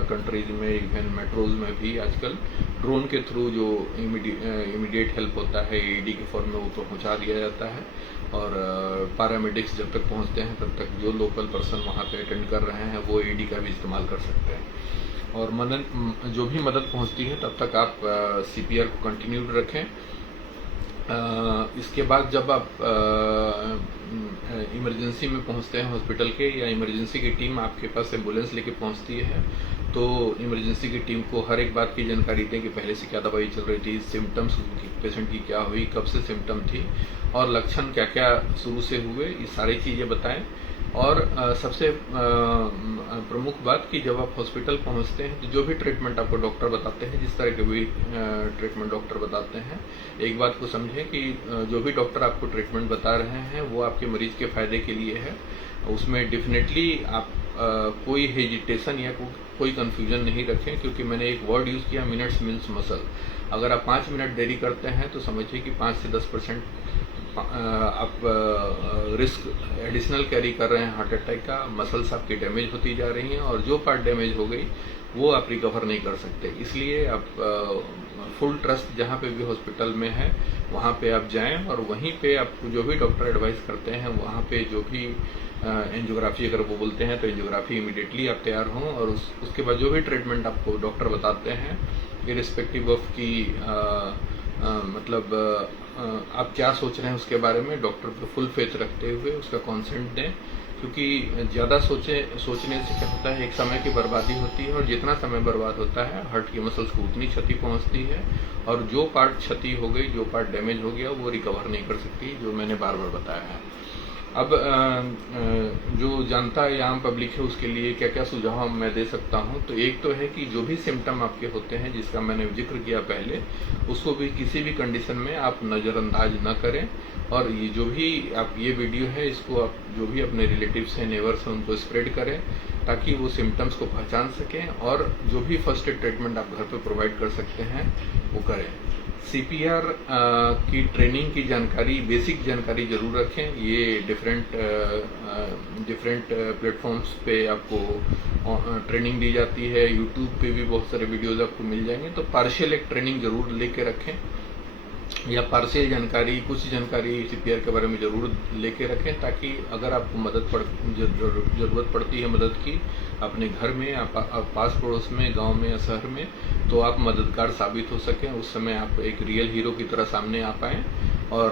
कंट्रीज में, इवन मेट्रोज में भी आजकल ड्रोन के थ्रू जो इमीडिएट हेल्प होता है एईडी के फॉर्म में वो तो पहुँचा दिया जाता है। और पैरामेडिक्स जब तक पहुँचते हैं तब तक जो लोकल पर्सन वहाँ पे अटेंड कर रहे हैं वो एईडी का भी इस्तेमाल कर सकते हैं। और जो भी मदद पहुँचती है तब तक आप सीपीआर को कंटिन्यू रखें। इसके बाद जब आप इमरजेंसी में पहुंचते हैं हॉस्पिटल के, या इमरजेंसी की टीम आपके पास एम्बुलेंस लेके पहुंचती है, तो इमरजेंसी की टीम को हर एक बात की जानकारी दें कि पहले से क्या दवाई चल रही थी, सिम्टम्स पेशेंट की क्या हुई, कब से सिम्टम थी और लक्षण क्या क्या शुरू से हुए, ये सारी चीज़ें बताएं। और सबसे प्रमुख बात कि जब आप हॉस्पिटल पहुंचते हैं तो जो भी ट्रीटमेंट आपको डॉक्टर बताते हैं, जिस तरह के भी ट्रीटमेंट डॉक्टर बताते हैं, एक बात को समझें कि जो भी डॉक्टर आपको ट्रीटमेंट बता रहे हैं वो आपके मरीज के फायदे के लिए है। उसमें डेफिनेटली आप कोई हेजिटेशन या कोई कंफ्यूजन नहीं रखें, क्योंकि मैंने एक वर्ड यूज़ किया, मिनट्स मीन्स मसल। अगर आप 5 मिनट देरी करते हैं तो समझिए कि 5 से 10% आप रिस्क एडिशनल कैरी कर रहे हैं हार्ट अटैक का। मसल्स आपकी डैमेज होती जा रही हैं और जो पार्ट डैमेज हो गई वो आप रिकवर नहीं कर सकते। इसलिए आप फुल ट्रस्ट जहाँ पे भी हॉस्पिटल में है वहाँ पे आप जाएं और वहीं पे आपको जो भी डॉक्टर एडवाइस करते हैं वहाँ पे जो भी एंजियोग्राफी अगर वो बोलते हैं तो एंजियोग्राफी इमीडिएटली आप तैयार हों। और उसके बाद जो भी ट्रीटमेंट आपको डॉक्टर बताते हैं, इरिस्पेक्टिव ऑफ की मतलब आप क्या सोच रहे हैं उसके बारे में, डॉक्टर पे फुल फेथ रखते हुए उसका कॉन्सेंट दें। क्योंकि ज़्यादा सोचने से क्या होता है, एक समय की बर्बादी होती है और जितना समय बर्बाद होता है हार्ट की मसल्स को उतनी क्षति पहुंचती है और जो पार्ट क्षति हो गई, जो पार्ट डैमेज हो गया वो रिकवर नहीं कर सकती, जो मैंने बार बार बताया है। अब जो जानता है आम पब्लिक है उसके लिए क्या क्या सुझाव मैं दे सकता हूं, तो एक तो है कि जो भी सिम्टम आपके होते हैं जिसका मैंने जिक्र किया पहले, उसको भी किसी भी कंडीशन में आप नज़रअंदाज न करें। और ये जो भी आप ये वीडियो है इसको आप जो भी अपने रिलेटिव्स हैं, नेबर्स हैं, उनको स्प्रेड करें ताकि वो सिम्टम्स को पहचान सकें और जो भी फर्स्ट एड ट्रीटमेंट आप घर पे प्रोवाइड कर सकते हैं वो करें। सीपीआर की ट्रेनिंग की जानकारी, बेसिक जानकारी जरूर रखें। ये डिफरेंट प्लेटफॉर्म्स पे आपको ट्रेनिंग दी जाती है, यूट्यूब पे भी बहुत सारे वीडियोज आपको मिल जाएंगे, तो पार्शियल एक ट्रेनिंग जरूर लेके रखें। या पार्शियल जानकारी, कुछ जानकारी सीपीआर के बारे में ज़रूर लेके रखें, ताकि अगर आपको ज़रूरत पड़ती है मदद की अपने घर में, पास पड़ोस में, गांव में या शहर में, तो आप मददगार साबित हो सकें। उस समय आप एक रियल हीरो की तरह सामने आ पाएँ और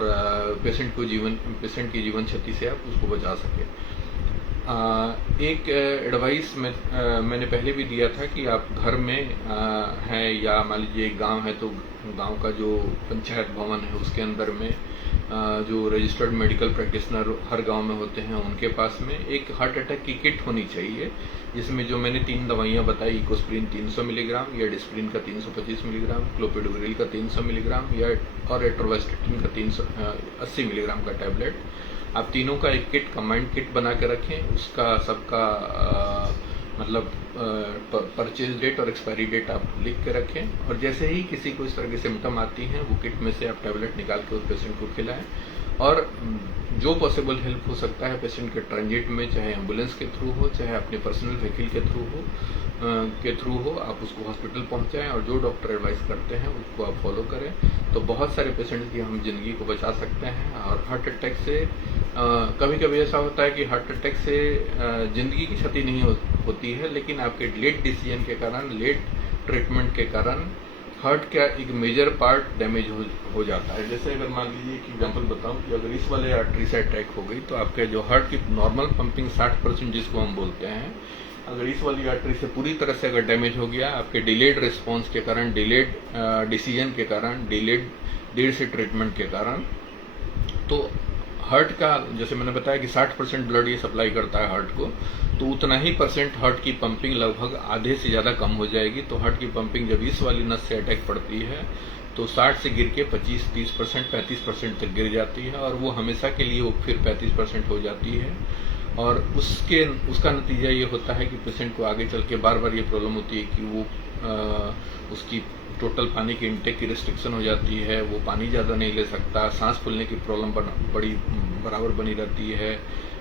पेशेंट की जीवन क्षति से आप उसको बचा सकें। एक एडवाइस मैंने पहले भी दिया था कि आप घर में हैं या मान लीजिए एक गांव है तो गांव का जो पंचायत भवन है उसके अंदर में जो रजिस्टर्ड मेडिकल प्रैक्टिशनर हर गांव में होते हैं उनके पास में एक हार्ट अटैक की किट होनी चाहिए, जिसमें जो मैंने 3 दवाइयां बताई, इकोस्प्रिन 300 मिलीग्राम या डिस्प्रिन का 325 मिलीग्राम, क्लोपिडोग्रिल का 300 मिलीग्राम या और एट्रोवास्टेटिन का 380 मिलीग्राम का टैबलेट, आप तीनों का एक किट, कंबाइंड किट बना के रखें। उसका सबका मतलब परचेज डेट और एक्सपायरी डेट आप लिख के रखें, और जैसे ही किसी को इस तरह की सिम्टम आती हैं वो किट में से आप टैबलेट निकाल के उस पेशेंट को खिलाएं। और जो पॉसिबल हेल्प हो सकता है पेशेंट के ट्रांजिट में, चाहे एम्बुलेंस के थ्रू हो, चाहे अपने पर्सनल व्हीकल के थ्रू हो, आप उसको हॉस्पिटल पहुंचाएं और जो डॉक्टर एडवाइस करते हैं उसको आप फॉलो करें। तो बहुत सारे पेशेंट्स की हम जिंदगी को बचा सकते हैं। और हार्ट अटैक से कभी कभी ऐसा होता है कि हार्ट अटैक से जिंदगी की क्षति नहीं होती है, लेकिन आपके लेट डिसीजन के कारण, लेट ट्रीटमेंट के कारण हार्ट का एक मेजर पार्ट डैमेज हो जाता है। जैसे अगर मान लीजिए कि एग्जांपल बताऊं कि अगर इस वाले आर्टरी से अटैक हो गई तो आपके जो हार्ट की नॉर्मल पंपिंग 60% जिसको हम बोलते हैं, अगर इस वाली आर्टरी से पूरी तरह से अगर डैमेज हो गया, आपके डिलेड रिस्पॉन्स के कारण, डिलेड डिसीजन के कारण, देर से ट्रीटमेंट के कारण, तो हार्ट का, जैसे मैंने बताया कि 60% ब्लड ये सप्लाई करता है हार्ट को, तो उतना ही परसेंट हार्ट की पंपिंग लगभग आधे से ज़्यादा कम हो जाएगी। तो हार्ट की पंपिंग जब इस वाली नस से अटैक पड़ती है तो 60 से गिर के 25-30%, 35% तक गिर जाती है, और वो हमेशा के लिए वो फिर 35% हो जाती है। और उसका नतीजा ये होता है कि पेशेंट को आगे चल के बार बार ये प्रॉब्लम होती है कि वो उसकी टोटल पानी की इंटेक की रिस्ट्रिक्शन हो जाती है, वो पानी ज़्यादा नहीं ले सकता, सांस फूलने की प्रॉब्लम बड़ी बराबर बनी रहती है,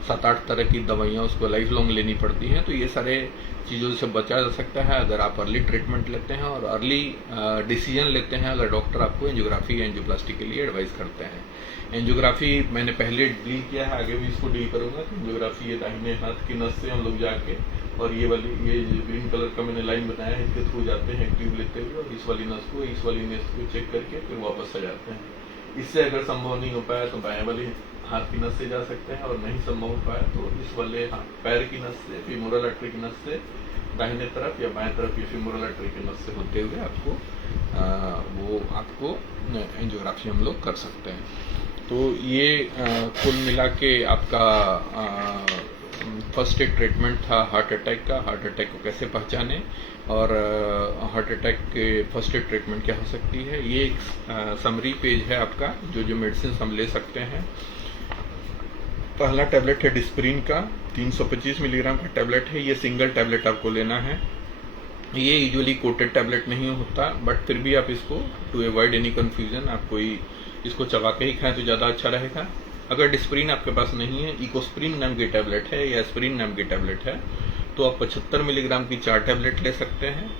7-8 तरह की दवाइयाँ उसको लाइफ लॉन्ग लेनी पड़ती हैं। तो ये सारे चीज़ों से बचा जा सकता है अगर आप अर्ली ट्रीटमेंट लेते हैं और अर्ली डिसीजन लेते हैं, अगर डॉक्टर आपको एंजियोग्राफी या एंजियोप्लास्टी के लिए एडवाइस करते हैं। एंजियोग्राफी मैंने पहले डील किया है, आगे भी इसको डील करूंगा। एंजियोग्राफी ये दाहिने हाथ की नस से हम लोग जाके, और ये ग्रीन कलर का मैंने लाइन बनाया है, इसके थ्रू जाते हैं ट्यूब लेते हुए, और इस वाली नस को चेक करके फिर वापस आ जाते हैं। इससे अगर संभव नहीं हो पाया तो बाएं वाली हाथ की नस से जा सकते हैं, और नहीं संभव हो पाया तो इस वाले पैर की नस से, फीमोरल आर्टरी की नस से दाहिने तरफ या बाएं तरफ ये फीमोरल आर्टरी की नस से होते हुए आपको एंजियोग्राफी हम लोग कर सकते हैं। तो ये कुल मिला के आपका फर्स्ट एड ट्रीटमेंट था हार्ट अटैक का। हार्ट अटैक को कैसे पहचाने और हार्ट अटैक के फर्स्ट एड ट्रीटमेंट क्या हो सकती है, ये एक समरी पेज है आपका, जो मेडिसिन हम ले सकते हैं। पहला टैबलेट है डिस्प्रिन का, 325 मिलीग्राम का टैबलेट है। ये सिंगल टैबलेट आपको लेना है। ये यूजुअली कोटेड टैबलेट नहीं होता, बट फिर भी आप इसको, टू अवॉइड एनी कंफ्यूजन, आप इसको चबा के ही खाएं तो ज़्यादा अच्छा रहेगा। अगर डिस्प्रिन आपके पास नहीं है, इकोस्प्रिन नाम की टैबलेट है या एस्प्रिन नाम की टैबलेट है, तो आप 75 मिलीग्राम की 4 टैबलेट ले सकते हैं,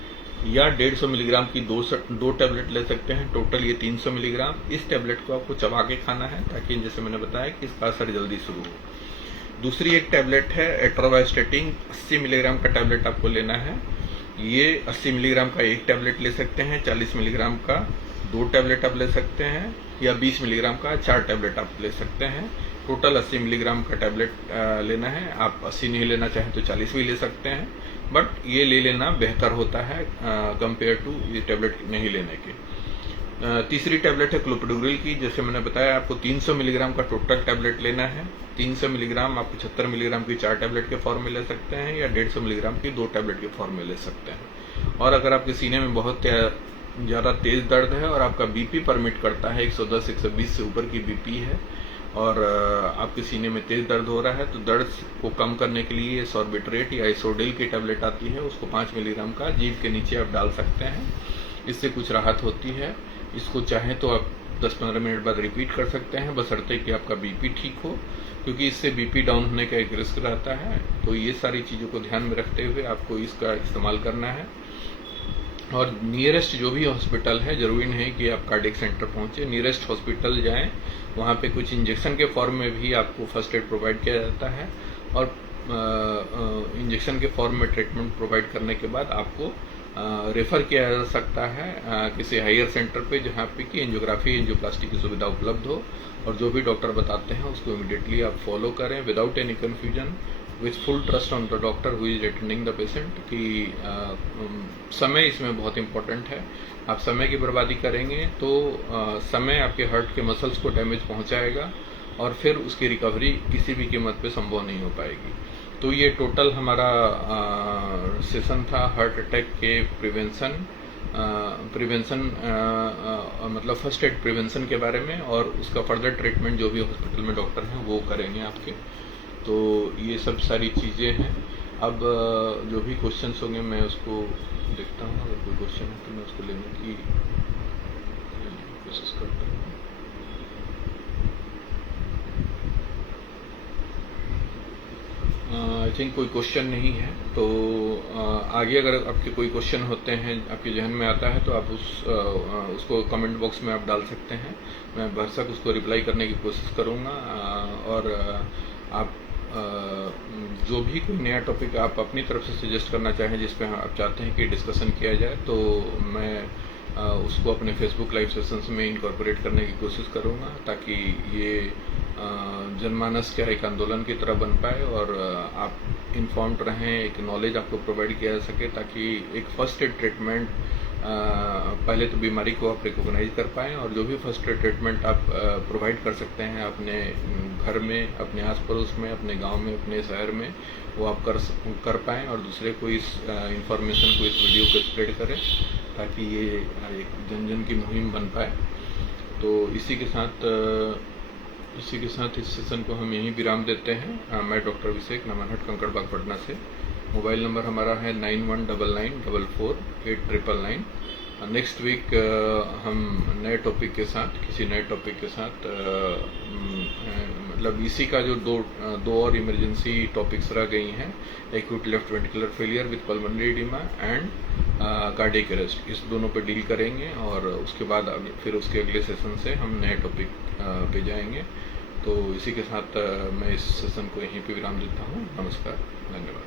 या 150 मिलीग्राम की 2 टैबलेट ले सकते हैं। टोटल ये 300 मिलीग्राम। इस टैबलेट को आपको चबा के खाना है, ताकि जैसे मैंने बताया कि इसका असर जल्दी शुरू हो। दूसरी एक टैबलेट है एट्रोवास्टेटिन, 80 मिलीग्राम का टैबलेट आपको लेना है। ये 80 मिलीग्राम का एक टैबलेट ले सकते हैं, 40 मिलीग्राम का 2 टैबलेट आप ले सकते हैं, या 20 मिलीग्राम का 4 टैबलेट आप ले सकते हैं। टोटल 80 मिलीग्राम का टैबलेट लेना है। आप 80 नहीं लेना चाहें तो 40 भी ले सकते हैं, बट ये ले लेना बेहतर होता है कंपेयर टू ये टैबलेट नहीं लेने के। तीसरी टैबलेट है क्लोपिडोग्रिल की। जैसे मैंने बताया, आपको 300 मिलीग्राम का टोटल टैबलेट लेना है। 300 मिलीग्राम आप 75 मिलीग्राम की 4 टैबलेट के फॉर्म में ले सकते हैं, या 150 मिलीग्राम की 2 टैबलेट के फॉर्म में ले सकते हैं। और अगर आपके सीने में बहुत ज़्यादा तेज दर्द है और आपका बीपी परमिट करता है, 110-120 से ऊपर की बीपी है, और आपके सीने में तेज दर्द हो रहा है, तो दर्द को कम करने के लिए सॉर्बिट्रेट या आइसोडिल की टैबलेट आती है, उसको 5 मिलीग्राम का जीभ के नीचे आप डाल सकते हैं। इससे कुछ राहत होती है। इसको चाहें तो आप 10-15 मिनट बाद रिपीट कर सकते हैं, बशर्ते कि आपका बीपी ठीक हो, क्योंकि इससे बीपी डाउन होने का एक रिस्क रहता है। तो ये सारी चीज़ों को ध्यान में रखते हुए आपको इसका इस्तेमाल करना है। और नियरेस्ट जो भी हॉस्पिटल है, जरूरी नहीं कि आप कार्डियक सेंटर पहुंचे, नियरेस्ट हॉस्पिटल जाएं, वहाँ पे कुछ इंजेक्शन के फॉर्म में भी आपको फर्स्ट एड प्रोवाइड किया जाता है, और इंजेक्शन के फॉर्म में ट्रीटमेंट प्रोवाइड करने के बाद आपको रेफर किया जा सकता है किसी हायर सेंटर पे, जहाँ पे कि एंजियोग्राफी एंजियोप्लास्टी की सुविधा उपलब्ध हो, और जो भी डॉक्टर बताते हैं उसको इमीडिएटली आप फॉलो करें without any confusion, with full trust on the doctor who is attending the patient. कि समय इसमें बहुत इंपॉर्टेंट है। आप समय की बर्बादी करेंगे तो समय आपके हार्ट के मसल्स को डैमेज पहुंचाएगा, और फिर उसकी रिकवरी किसी भी कीमत पे संभव नहीं हो पाएगी। तो ये टोटल हमारा सेशन था हार्ट अटैक के प्रिवेंशन मतलब फर्स्ट एड प्रिवेंशन के बारे में, और उसका फर्दर ट्रीटमेंट जो भी हॉस्पिटल में डॉक्टर हैं वो करेंगे आपके। तो ये सब सारी चीज़ें हैं। अब जो भी क्वेश्चंस होंगे मैं उसको देखता हूँ, अगर कोई क्वेश्चन है तो मैं उसको लेने की कोशिश करता हूँ। आई थिंक कोई क्वेश्चन नहीं है, तो आगे अगर आपके कोई क्वेश्चन होते हैं, आपके जहन में आता है, तो आप उसको कमेंट बॉक्स में आप डाल सकते हैं। मैं भरसक उसको रिप्लाई करने की कोशिश करूँगा। और आप जो भी कोई नया टॉपिक आप अपनी तरफ से सजेस्ट करना चाहें, जिस पे आप चाहते हैं कि डिस्कशन किया जाए, तो मैं उसको अपने फेसबुक लाइव सेशंस में इनकॉर्पोरेट करने की कोशिश करूँगा, ताकि ये जनमानस का एक आंदोलन की तरह बन पाए, और आप इन्फॉर्म्ड रहें, एक नॉलेज आपको प्रोवाइड किया जा सके, ताकि एक फर्स्ट एड ट्रीटमेंट पहले तो बीमारी को आप रिकॉग्नाइज कर पाएँ, और जो भी फर्स्ट एड ट्रीटमेंट आप प्रोवाइड कर सकते हैं अपने घर में, अपने आस पड़ोस में, अपने गांव में, अपने शहर में, वो आप कर पाएँ, और दूसरे को इस इंफॉर्मेशन को, इस वीडियो को स्प्रेड करें, ताकि ये एक जन जन की मुहिम बन पाए। तो इसी के साथ इस सेशन को हम यहीं विराम देते हैं। मैं डॉक्टर अभिषेक, नमनहट कंकड़बाग पटना से। मोबाइल नंबर हमारा है 9199448999। नेक्स्ट वीक हम नए टॉपिक के साथ, किसी नए टॉपिक के साथ, मतलब इसी का जो दो और इमरजेंसी टॉपिक्स रह गई हैं, acute left ventricular failure with pulmonary oedema and cardiac arrest, इस दोनों पे डील करेंगे, और उसके बाद फिर उसके अगले सेशन से हम नए टॉपिक पे जाएंगे। तो इसी के साथ मैं इस सेशन को यहीं पे विराम देता हूँ। नमस्कार, धन्यवाद।